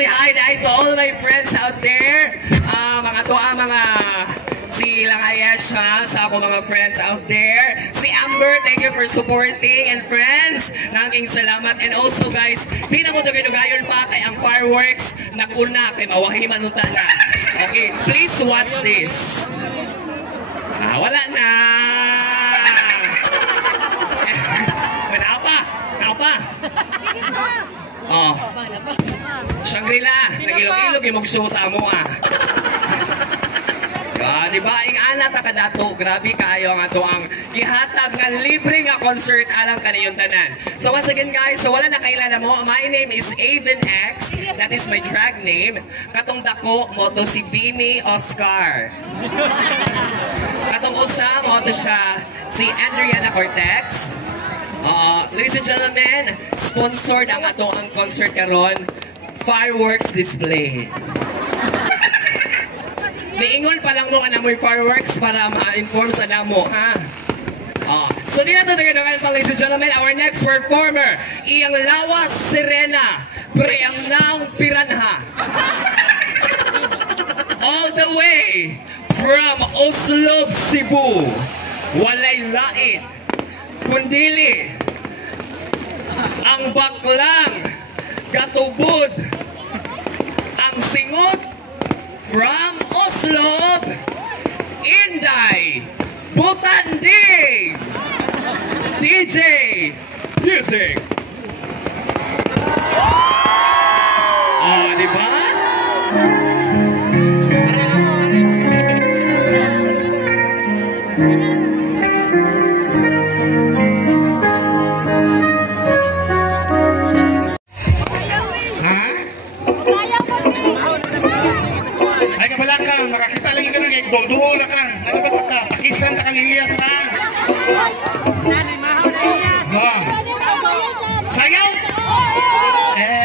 say hi to all my friends out there. Mga si Lang Ayesh sa ako mga friends out there. Si Amber, thank you for supporting. And friends, nanging salamat. And also guys, di na mo dugayon pa kay ang fireworks nag-una kay mawahiman nung na. Okay, please watch this. Wala na. Naupa. Oh. Shangri-La, nag-ilog-ilog yung mag-show sa amo diba? Ing ana ta kadato, grabe kaayo nga to ang gihatag nga libre nga concert alang kaniyong tanan. So once again guys, so wala na kailala mo, my name is Aven X, that is my drag name. Katong dako mo to si Bini Oscar. Katong usa mo to siya si Andriana Cortex. Ladies and gentlemen, sponsored ang ato ang concert karon, fireworks display. Niingon pa lang mo ka na mo'y fireworks para ma-inform sa namo, ha? So di na ito naganoan pa, ladies and gentlemen, our next performer, iyang lawas Sirena, preyang naong piranha. All the way from Oslo, Cebu, walay lain, kundili, ang baklang gatubod, ang singot from Oslo, Inday Butandi, DJ Music. Diba? Makakita lagi ka ng duol na ka. Nagabat ka. Pakisan na kang Ilyas, ha? Sayaw?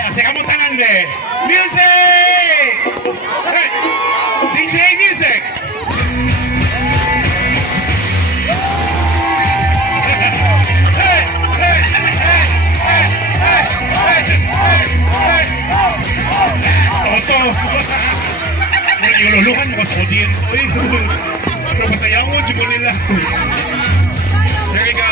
Asya ka mo tanan, be. Music! Hey! DJ Music! Iluluhan mo sa audience, oy. Pero masayawon, jugo nila. There we go.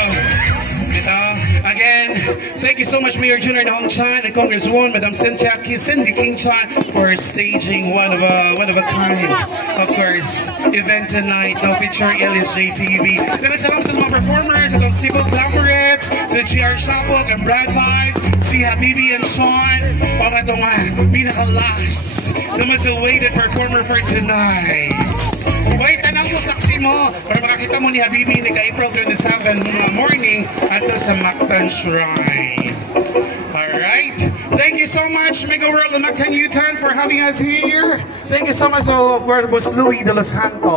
Again, thank you so much, Mayor Junior Dong Chan and Congresswoman Madam Cynthia Cindy King Chan for staging one of a kind, of course, event tonight. Now featuring LSJ TV. Salamat sa mga performers, sa Cebu Glamorettes, sa GR Shopok and Brad Vibes, si Habibi and Sean, pang itong pinaka-last na mas awaited performer for tonight. Wait, tanang mo, saksi mo, para makakita mo ni Habibi ni April 27 morning at sa Mactan Shrine. Alright, thank you so much, Mega World and Mactan U-Turn for having us here. Thank you so much, of course, Boss Louis de los Santos.